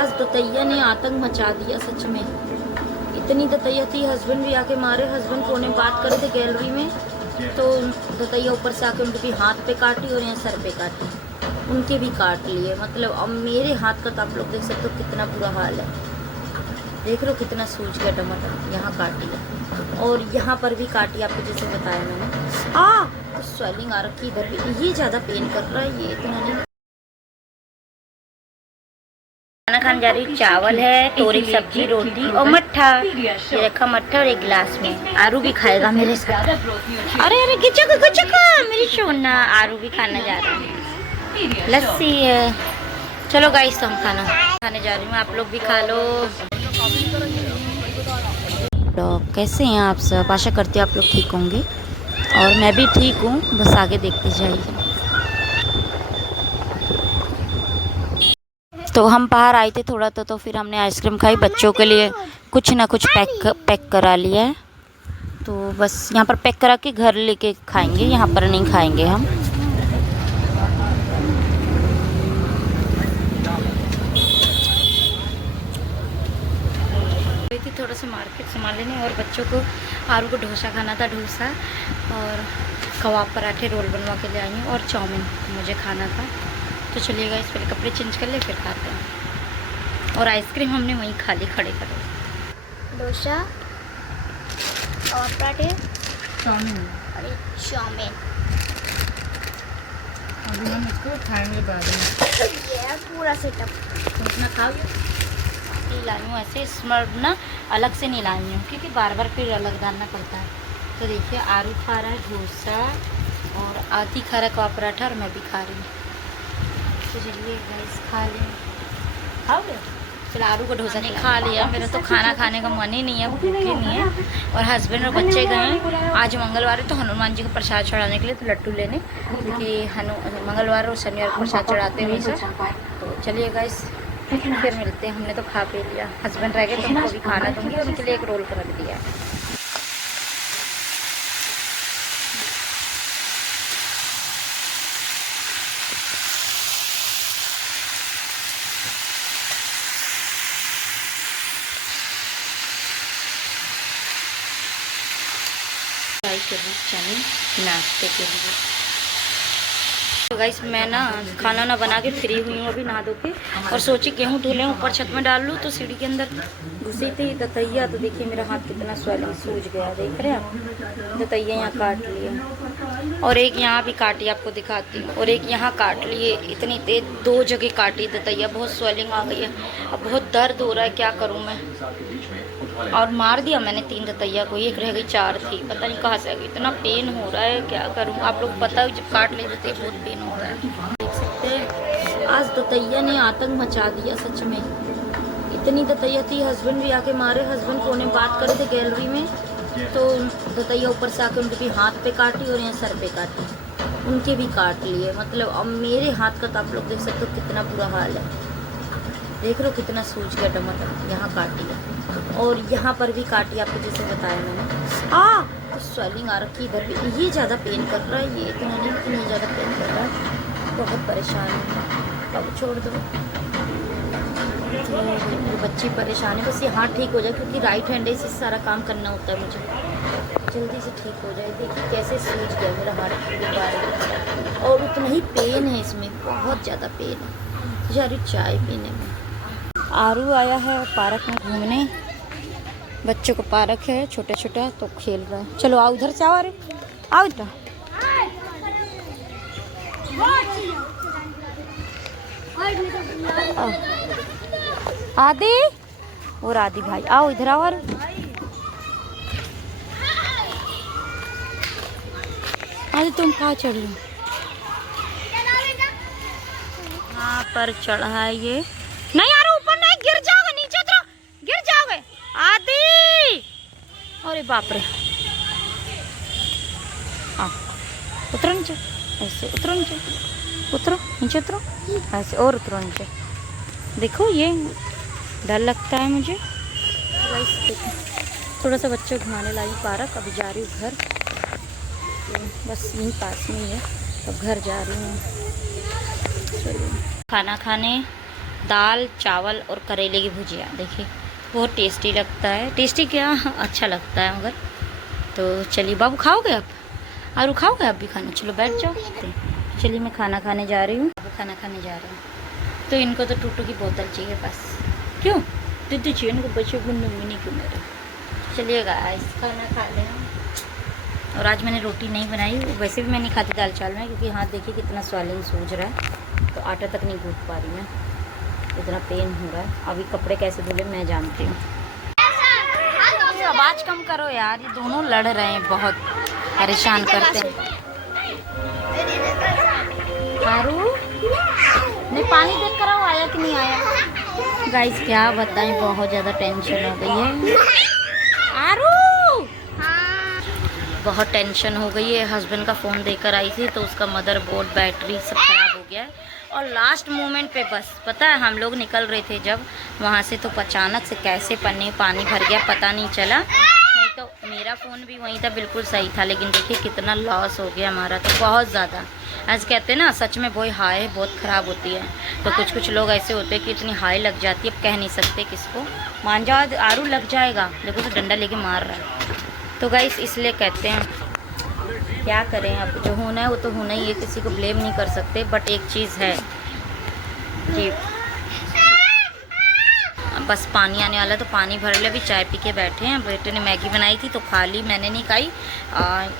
आज दतैया ने आतंक मचा दिया सच में। इतनी दतैया थी, हस्बैंड भी आके मारे। हस्बैंड फोन में बात करे थे गैलरी में, तो दतैया ऊपर से आके उनके भी हाथ पे काटी और यहाँ सर पे काटी, उनके भी काट लिए। मतलब अब मेरे हाथ का तो आप लोग देख सकते हो कितना बुरा हाल है। देख लो कितना सूज गया टमाटर, यहाँ काटी है और यहाँ पर भी काटी, आपको जैसे बताया मैंने। तो स्वेलिंग आ रखी इधर भी, ये ज़्यादा पेन कर रहा है, ये इतना नहीं। खाना खाने जा रही, चावल है, तोरी की सब्जी, रोटी और मट्ठा। ये रखा मट्ठा और एक गिलास में। आरू भी खाएगा मेरे साथ। अरे अरे गिचका मेरी सोना, आरू भी खाना जा रहा है। लस्सी है। चलो गाइस, तो हम खाना खाने जा रही हूँ, आप लोग भी खा लो। तो कैसे हैं आप सब? आशा करती हूँ आप लोग ठीक होंगे और मैं भी ठीक हूँ। बस आगे देखते जाइए। तो हम बाहर आए थे थोड़ा तो फिर हमने आइसक्रीम खाई। बच्चों के लिए कुछ ना कुछ पैक करा लिया है, तो बस यहाँ पर पैक करा के घर लेके खाएंगे, यहाँ पर नहीं खाएंगे हम। थी थोड़ा सा मार्केट सामान लेने, और बच्चों को आलू को डोसा खाना था, डोसा और कबाब पराठे रोल बनवा के ले आई हूँ, और चाउमीन मुझे खाना था। तो चलिएगा, इस पहले कपड़े चेंज कर ले फिर खाते हैं। और आइसक्रीम हमने वहीं खा ली खड़े खड़े। डोसा और पराठे, चाउमीन। अरे चाउमीन अभी हम इसको खाएंगे बाद में। ये पूरा सेटअप तो इतना खाओगे। लाई हूँ ऐसे, स्मर्ड ना अलग से नहीं लाई हूँ क्योंकि बार बार फिर अलग डालना पड़ता है। तो देखिए, आरू खा रहा है डोसा और आदि खा रहा है कबाब पराठा, और मैं भी खा रही हूँ। तो चलिए गाइस, खा लें। खाओगे? फिर आरू को डोसा नहीं खा लिया। मेरा तो खाना खाने का मन ही नहीं है, भूखे नहीं है। और हस्बैंड और बच्चे गए, आज मंगलवार है तो हनुमान जी को प्रसाद चढ़ाने के लिए, तो लड्डू लेने, क्योंकि मंगलवार और शनिवार को प्रसाद चढ़ाते हैं सब। तो चलिए गाइस, फिर मिलते हैं। हमने तो खा पी लिया, हस्बैंड रह गए तो उनको भी खाना दूंगी, और उनके लिए एक रोल कर रख दिया है। चने नाश्ते के लिए। तो गाइस, मैं ना खाना ना बना के फ्री हुई हूँ अभी नहा धो के, और सोची गेहूँ धो लें, ऊपर छत में डाल लूँ। तो सीढ़ी के अंदर घुसी थी दतैया, तो देखिए मेरा हाथ कितना स्वेलिंग सूज गया, देख रहे हैं आप। दतैया यहाँ काट लिए, और एक यहाँ भी काटी, आपको दिखाती हूँ, और एक यहाँ काट लिए। इतनी तेज 2 जगह काटी दतैया, बहुत स्वेलिंग आ गई है। अब बहुत दर्द हो रहा है, क्या करूँ मैं। और मार दिया मैंने 3 दतैया को, एक रह गई 4 थी, पता नहीं कहाँ से आ गई। इतना पेन हो रहा है, क्या करूँ। आप लोग पता है, जब काट लेते थे बहुत पेन होता है। देख सकते हैं, आज दतैया ने आतंक मचा दिया सच में। इतनी दतैया थी, हस्बैंड भी आके मारे। हस्बैंड फोन में बात करे थे गैलरी में, तो दतैया ऊपर से आके उनके भी हाथ पे काटी और यहाँ सर पे काटी, उनके भी काट लिए। मतलब अब मेरे हाथ का तो आप लोग देख सकते हो कितना बुरा हाल है। देख लो कितना सूज गया टमाटर, यहाँ काटी है और यहाँ पर भी काटी, आपको जैसे बताया मैंने। तो स्वेलिंग आ रखी इधर भी, ये ज़्यादा पेन कर रहा है, ये इतना नहीं, इतनी ज़्यादा पेन कर रहा है। बहुत परेशान है। अब छोड़ दो, तो बच्ची परेशान है। बस ये हाथ ठीक हो जाए, क्योंकि राइट हैंड से सारा काम करना होता है मुझे, जल्दी से ठीक हो जाए। देखिए कैसे सूज गया मेरा हाथ, और उतना ही पेन है इसमें, बहुत ज़्यादा पेन है। जा रही चाय पीने में। आरू आया है पार्क में घूमने, बच्चों को पार्क है छोटा छोटा, तो खेल रहा है। चलो आओ उधर से, आओ, अरे आओ इधर। आदि और आदि भाई, आओ इधर आओ। आदि तुम कहाँ चढ़ रही हो? यहाँ पर चढ़ा है ये। नहीं यार, ऊपर नहीं, गिर जाओगे, नीचे उतरो, गिर जाओगे। आदि, अरे बाप रे, उतरो नीचे, ऐसे उतरो नीचे, उतरो नीचे, उतरो ऐसे, और उतरो नीचे। देखो ये डर लगता है मुझे। थोड़ा सा बच्चों को घुमाने लाई पार्क, अभी जा रही हूँ घर, बस यहीं पास में ही है, तो घर जा रही हूँ। चलिए खाना खाने दाल चावल और करेले की भुजिया। देखिए बहुत टेस्टी लगता है, टेस्टी क्या अच्छा लगता है मगर। तो चलिए बाबू खाओगे आप, आरू खाओगे आप भी खाना? चलो बैठ जाओ। चलिए मैं खाना खाने जा रही हूँ, बाबू खाना खाने जा रहे हैं। तो इनको तो टूटू की बोतल चाहिए बस। क्यों दीदी चाहिए इनको, बच्चे को नहीं क्यों मेरे। चलिए गाइस खाना खा लें। और आज मैंने रोटी नहीं बनाई, वैसे भी मैं नहीं खाती दाल चावल में क्योंकि हाथ देखिए कितना स्वेलिंग सूज रहा है, तो आटा तक नहीं गूंथ पा रही मैं, इतना पेन हो रहा है। अभी कपड़े कैसे धुले मैं जानती हूँ। आवाज़ कम करो यार, ये दोनों लड़ रहे हैं, बहुत परेशान करते हैं। आरू नहीं पानी देख कर आओ, आया कि नहीं आया। गाइस क्या बताएं, बहुत ज़्यादा टेंशन हो गई है। आरू बहुत टेंशन हो गई है। हस्बैंड का फ़ोन देकर आई थी तो उसका मदरबोर्ड बैटरी सब खराब हो गया है। और लास्ट मोमेंट पे बस पता है हम लोग निकल रहे थे जब वहाँ से, तो अचानक से कैसे पानी भर गया पता नहीं चला। नहीं तो मेरा फ़ोन भी वहीं था, बिल्कुल सही था। लेकिन देखिए कितना लॉस हो गया हमारा, तो बहुत ज़्यादा। ऐसे कहते हैं ना सच में वही हाई बहुत ख़राब होती है। तो कुछ लोग ऐसे होते हैं कि इतनी हाई लग जाती है, अब कह नहीं सकते किसको। मान जाओ आरू लग जाएगा, देखो तो डंडा लेके मार रहा है। तो गाइस इसलिए कहते हैं क्या करें, अब जो होना है वो तो होना ही है, किसी को ब्लेम नहीं कर सकते। बट एक चीज़ है कि बस पानी आने वाला, तो पानी भर ले। अभी चाय पी के बैठे हैं। बेटे ने मैगी बनाई थी तो खा ली, मैंने नहीं खाई,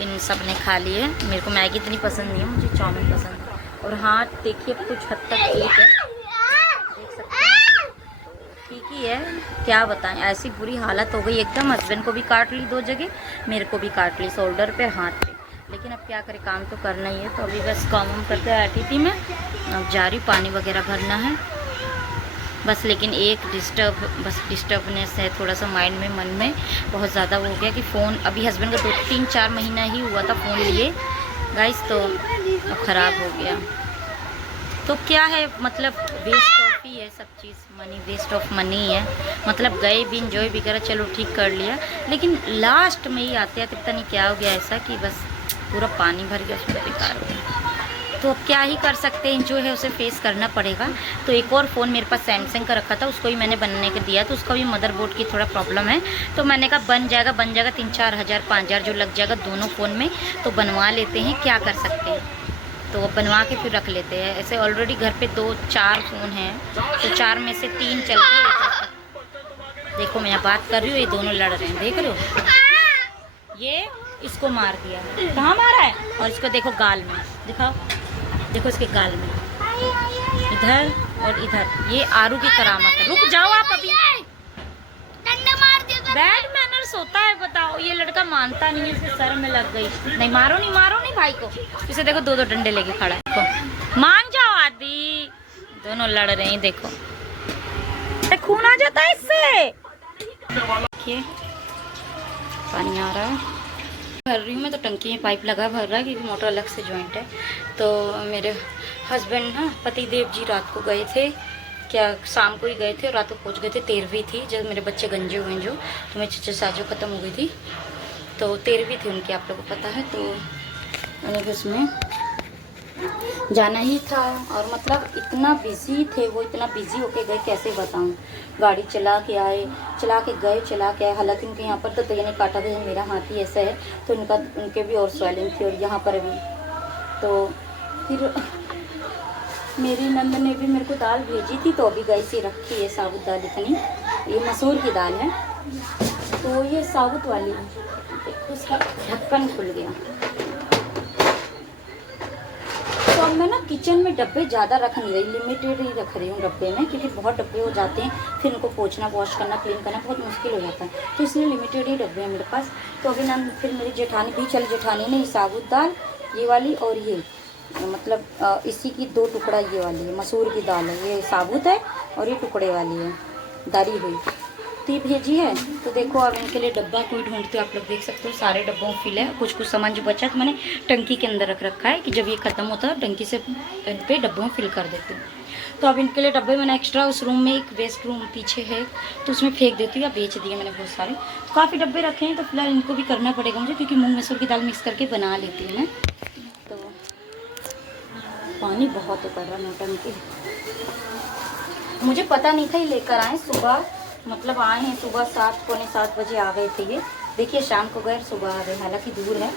इन सब ने खा ली है। मेरे को मैगी इतनी पसंद नहीं है, मुझे चाउमीन पसंद है। और हाँ देखिए कुछ हद तक ठीक है, देख सकते हैं ठीक ही है। क्या बताएं, ऐसी बुरी हालत हो गई एकदम। हस्बैंड को भी काट ली 2 जगह, मेरे को भी काट ली, शोल्डर पे हाथ पे। लेकिन अब क्या करें, काम तो करना ही है। तो अभी बस काम करते बैठी थी मैं, अब जा रही पानी वगैरह भरना है बस। लेकिन एक डिस्टर्बनेस है थोड़ा सा माइंड में, मन में बहुत ज़्यादा वो हो गया कि फ़ोन अभी हस्बैंड का 2-3-4 महीना ही हुआ था फ़ोन लिए गाइस, तो अब ख़राब हो गया। तो क्या है मतलब वेस्ट ऑफ ही है सब चीज़, मनी वेस्ट ऑफ मनी है। मतलब गए भी इंजॉय भी करा, चलो ठीक कर लिया, लेकिन लास्ट में ही आते आते पता नहीं क्या हो गया ऐसा कि बस पूरा पानी भर गया, उसमें बेकार हो गया। तो अब क्या ही कर सकते हैं, जो है उसे फेस करना पड़ेगा। तो एक और फ़ोन मेरे पास सैमसंग का रखा था, उसको भी मैंने बनने के दिया, तो उसका भी मदरबोर्ड की थोड़ा प्रॉब्लम है। तो मैंने कहा बन जाएगा 3-4 हज़ार 5 हज़ार जो लग जाएगा दोनों फ़ोन में, तो बनवा लेते हैं, क्या कर सकते हैं। तो बनवा के फिर रख लेते हैं। ऐसे ऑलरेडी घर पे 2-4 फ़ोन हैं, तो 4 में से 3 चलते हैं। देखो मैं बात कर रही हूँ, ये दोनों लड़ रहे हैं, देख रहे हो। ये इसको मार दिया, कहाँ मारा है, और इसको देखो गाल में, दिखाओ, देखो इसके गाल में, इधर और इधर। ये आरू की करामत है। रुक जाओ आप, अभी बैड मैनर्स होता है बताओ। ये लड़का मानता नहीं है, इसके सर में लग गई। नहीं मारो नहीं भाई को, इसे देखो 2-2 डंडे लेके खड़ा है। तो मान जाओ आदि, दोनों लड़ रहे हैं, देखो खून आ जाता है इससे। देखिए पानी आ रहा है, भर रही हूँ मैं, तो टंकी में पाइप लगा भर रहा है क्योंकि मोटर अलग से जॉइंट है। तो मेरे हस्बैंड ना पतिदेव जी रात को गए थे, क्या शाम को ही गए थे और रात को पहुँच गए थे। 13वीं थी जब मेरे बच्चे गंजे हुए जो, तो मेरी चचा साजो ख़त्म हो गई थी, तो 13वीं थी उनकी, आप लोगों को पता है। तो उन्हें उसमें जाना ही था, और मतलब इतना बिजी थे वो, इतना बिजी होके गए कैसे बताऊं। गाड़ी चला के आए, चला के आए। हालांकि उनके यहाँ पर तो दही ने काटा था, मेरा हाथ ही ऐसा है, तो उनके भी और स्वेलिंग थी, और यहाँ पर भी। तो फिर मेरी नंद ने भी मेरे को दाल भेजी थी, तो अभी गई सी रखी है साबुत दाल इतनी, ये मसूर की दाल है, तो ये साबुत वाली है। उसका ढक्कन खुल गया। तो अब मैं ना किचन में डब्बे ज़्यादा रख नहीं रही, लिमिटेड ही रख रही हूँ डब्बे में, क्योंकि बहुत डब्बे हो जाते हैं, फिर उनको पोंछना, वॉश करना, क्लीन करना बहुत मुश्किल हो जाता है, तो इसलिए लिमिटेड ही डब्बे हैं मेरे पास। तो अभी ना फिर मेरी जेठानी भी, चल जेठानी ने साबुत दाल ये वाली, और ये मतलब इसी की 2 टुकड़ा ये वाली है, मसूर की दाल है, ये साबुत है, और ये टुकड़े वाली है दरी हुई, तो ये भेजी है। तो देखो अब इनके लिए डब्बा कोई ढूंढते हो, आप लोग देख सकते हो सारे डब्बों में फिल है। कुछ सामान जो बचा तो मैंने टंकी के अंदर रख रखा है कि जब ये ख़त्म होता है टंकी से इन पे डब्बों में फिल कर देती हूँ। तो अब इनके लिए डब्बे मैंने एक्स्ट्रा, उस रूम में एक वेस्ट रूम पीछे है, तो उसमें फेंक देती हूँ, या बेच दिए मैंने बहुत सारे। तो काफ़ी डब्बे रखे हैं, तो फिलहाल इनको भी करना पड़ेगा मुझे, क्योंकि मूँग मसूर की दाल मिक्स करके बना लेती हूँ मैं। तो पानी बहुत उतर रहा नौटंकी। मुझे पता नहीं था ये लेकर आए सुबह, मतलब आए हैं सुबह 7 पौने 7 बजे आ गए थे ये। देखिए शाम को गए सुबह आ गए, हालांकि दूर है,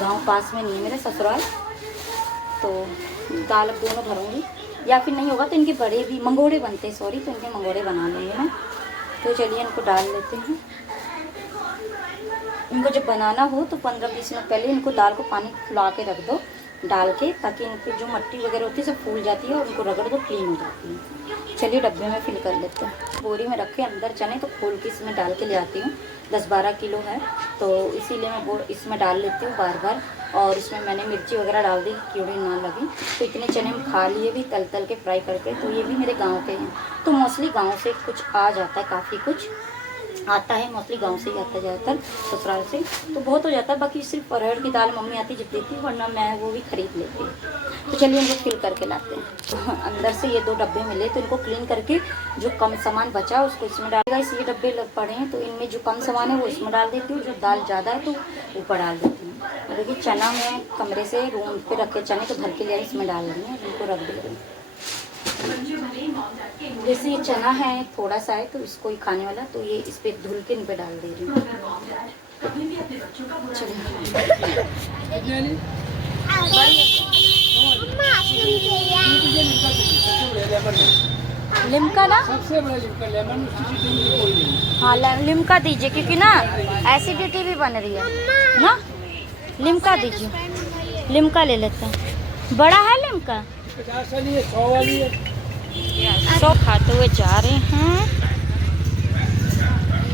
गांव पास में नहीं है मेरा ससुराल। तो दाल अब दोनों भरूँगी, या फिर नहीं होगा तो इनके बड़े भी मंगोड़े बनते हैं, सॉरी, तो इनके मंगोड़े बना लेंगे ना। तो चलिए इनको डाल लेते हैं। इनको जब बनाना हो तो 15-20 मिनट पहले इनको दाल को पानी खुला के रख दो डाल के, ताकि इनकी जो मिट्टी वगैरह होती है सब फूल जाती है और उनको रगड़ दो क्लीन हो जाती है। चलिए डब्बे में फिल कर लेते हैं। बोरी में रखे अंदर चने तो खोल के इसमें डाल के ले आती हूँ। 10-12 किलो है तो इसीलिए मैं वो इसमें डाल लेती हूँ बार बार। और इसमें मैंने मिर्ची वगैरह डाल दी, कीड़े ना लगी। तो इतने चने हम खा लिए भी तल तल के फ्राई करके। तो ये भी मेरे गाँव के हैं, तो मोस्टली गाँव से कुछ आ जाता है, काफ़ी कुछ आता है, मोस्टली गांव से ही आता है ज़्यादातर, ससुराल से तो बहुत हो जाता है। बाकी सिर्फ अरहर की दाल मम्मी आती जब देती, वरना मैं वो भी खरीद लेती हूँ। तो चलिए इनको फिल करके लाते हैं। अंदर से ये 2 डब्बे मिले तो इनको क्लीन करके जो कम सामान बचा उसको इसमें डालेगा। इस ये डब्बे लग पड़े हैं तो इनमें जो कम सामान है वो इसमें डाल देती हूँ, जो दाल ज़्यादा है तो ऊपर डाल देती हूँ। देखिए चना मैं कमरे से रूम पर रख के चने को भर के लिया, इसमें डाल रही हूँ, इनको रख दे रही हूँ। जैसे ये चना है थोड़ा सा है तो इसको ही खाने वाला, तो ये इस पे धुल के इन पे डाल दे रही हूँ। लिमका ना, सबसे बड़ा लिमका लेमन, हाँ लिमका दीजिए, क्योंकि ना एसिडिटी भी बन रही है ना। लिमका दीजिए, लिमका ले लेते हैं। बड़ा है लिमका, 50 वाली है, 100 वाली है। 100 खाते हुए जा रहे हैं।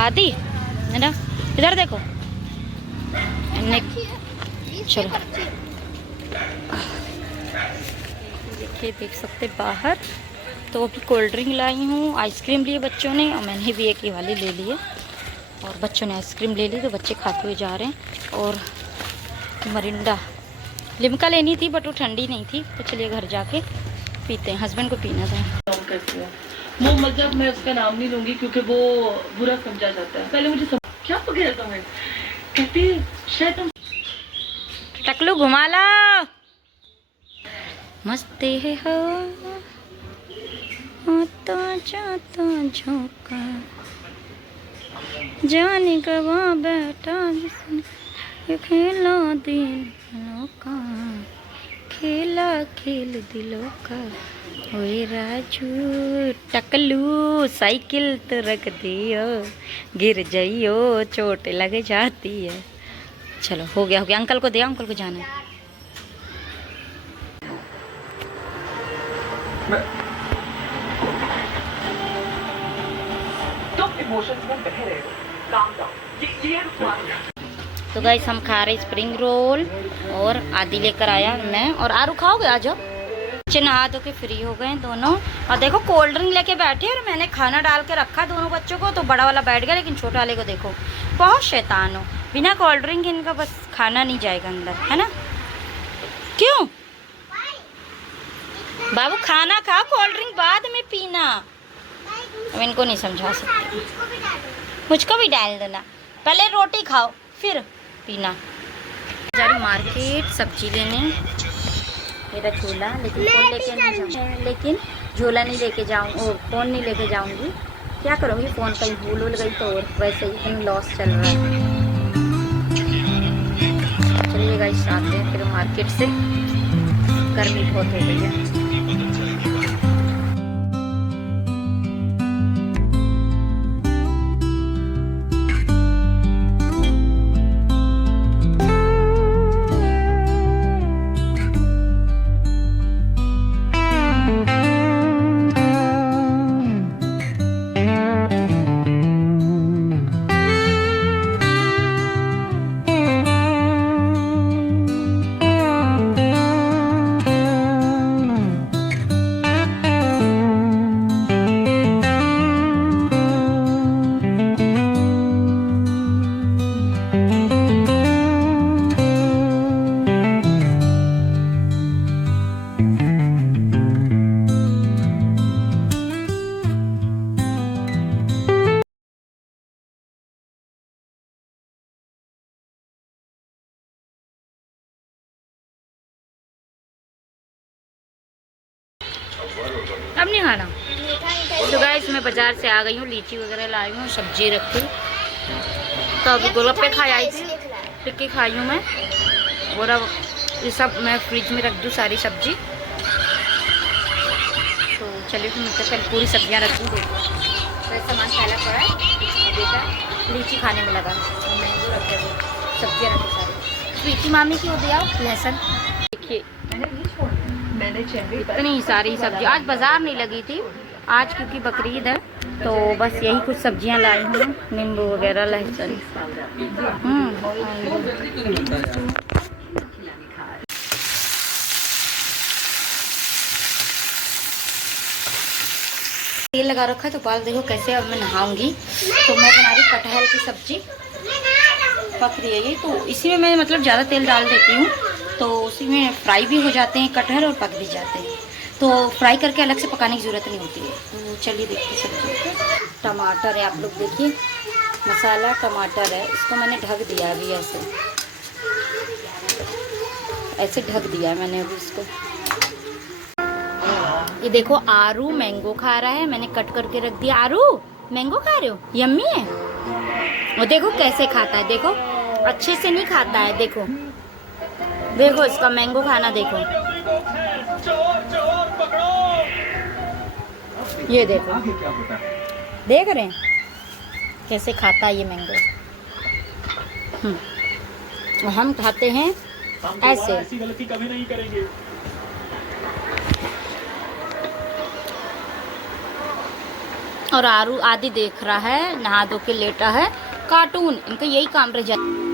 आदि है ना, इधर देखो। चलो देखिए, देख सकते बाहर। तो अभी कोल्ड ड्रिंक लाई हूँ, आइसक्रीम लिए बच्चों ने, और मैंने भी एक ही वाली ले ली है। और बच्चों ने आइसक्रीम ले ली तो बच्चे खाते हुए जा रहे हैं। और मरिंडा लिमका लेनी थी बट वो ठंडी नहीं थी, तो चलिए घर जाके पीते हैं, हस्बैंड को पीना था। वो मतलब मैं उसका नाम नहीं लूंगी क्योंकि वो बुरा समझा जाता है। पहले मुझे क्या पकड़ा था, मैं कहती शायद तुम टकलू घुमा ला, मस्ती है हो आता जाता झोंका, जाने कब बैठा जिसने खेला दिलों का, खेला खेल दिलों का। ओए राजू टकलू साइकिल तो रख दियो, गिर जाइयो चोट लग जाती है। चलो हो गया हो गया, अंकल को दे, अंकल को जाना है। तुम इमोशंस में बहे रहे हो, काम डाउन। ये तो गाइस हम खा रहे स्प्रिंग रोल, और आदि लेकर आया मैं, और आरू खाओगे? आ जाओ। बच्चे नहा धो के फ्री हो गए दोनों, और देखो कोल्ड ड्रिंक लेके बैठे, और मैंने खाना डाल के रखा दोनों बच्चों को, तो बड़ा वाला बैठ गया, लेकिन छोटा वाले को देखो बहुत शैतान हो। बिना कोल्ड ड्रिंक इनका बस खाना नहीं जाएगा अंदर, है ना? क्यों बाबू? खाना खाओ, कोल्ड ड्रिंक बाद में पीना। अब इनको नहीं समझा सकती, मुझको भी डाल देना। पहले रोटी खाओ फिर पीना। जा रही मार्केट सब्जी लेने, मेरा झोला, लेकिन फ़ोन लेके नहीं जाऊँ, लेकिन झोला नहीं लेके जाऊँ, और फ़ोन नहीं लेके जाऊँगी। क्या करूँगी, फ़ोन कहीं भूल उल गई तो, और वैसे ही कहीं लॉस चल रहा है। चलिए गाइस आते हैं फिर मार्केट से, गर्मी बहुत हो गई है। गाइस मैं बाजार से आ गई हूँ, लीची वगैरह लाई हूँ, सब्जी रखी। तो अभी गोलगप्पे खाई आई थी, टिक्की खाई हूँ मैं। और अब ये सब मैं फ्रिज में रख दूँ सारी सब्जी। तो चलिए फिर मुझसे पहले पूरी सब्जियाँ रखूँ। देखो तो सामान फैला पड़ा है, बेटा लीची खाने में लगा, मैंगो रखे हुए, सब्जियाँ रखी सारी। लीची मामी की हो दिया लहसुन, देखिए मैंने चेहरे पर इतनी सारी सब्जी। आज बाजार नहीं लगी थी आज, क्योंकि बकरीद है। तो बस यही कुछ सब्जियां लाई हूँ, नींबू वगैरह, लहसुन। तेल लगा रखा है, तो बाल देखो कैसे। अब मैं नहाऊंगी। तो मैं बना रही कटहल की सब्जी, पक रही है ये। तो इसी में मैं मतलब ज़्यादा तेल डाल देती हूँ, तो उसी में फ्राई भी हो जाते हैं कटहल और पक भी जाते हैं। तो फ्राई करके अलग से पकाने की ज़रूरत नहीं होती है। तो चलिए देखते सब्जी। टमाटर है, आप लोग देखिए, मसाला टमाटर है। इसको मैंने ढक दिया अभी, ऐसे ढक दिया मैंने अभी इसको। ये देखो आरू मैंगो खा रहा है, मैंने कट करके रख दिया। आरू मैंगो खा रहे हो, यम्मी है। वो देखो कैसे खाता है, देखो अच्छे से नहीं खाता है। देखो देखो इसका मैंगो खाना देखो, ये देखो, देख रहे हैं कैसे खाता है ये मैंगो। और हम खाते हैं ऐसे। ऐसी गलती कभी नहीं करेंगे। और आरू आदि देख रहा है, नहा धो के लेटा है, कार्टून। इनका यही काम रह जाता है।